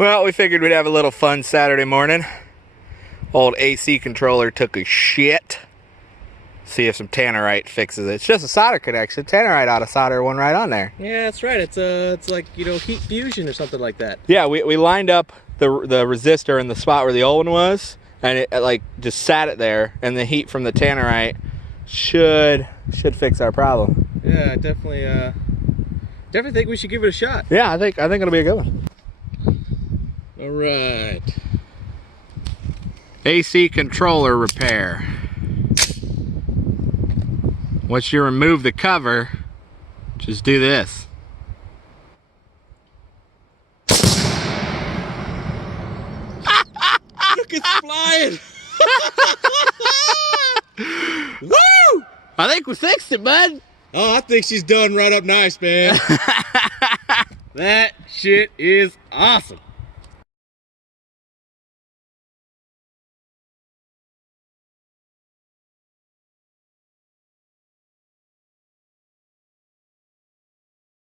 Well, we figured we'd have a little fun Saturday morning. Old AC controller took a shit. See if some Tannerite fixes it. It's just a solder connection. Tannerite ought to solder one right on there. Yeah, that's right. It's like, you know, heat fusion or something like that. Yeah, we lined up the resistor in the spot where the old one was, and it like just sat it there, and the heat from the Tannerite should fix our problem. Yeah, definitely think we should give it a shot. Yeah, I think it'll be a good one. All right. AC controller repair. Once you remove the cover, just do this. Look, it's flying. Woo! I think we fixed it, bud. Oh, I think she's done right up nice, man. That shit is awesome.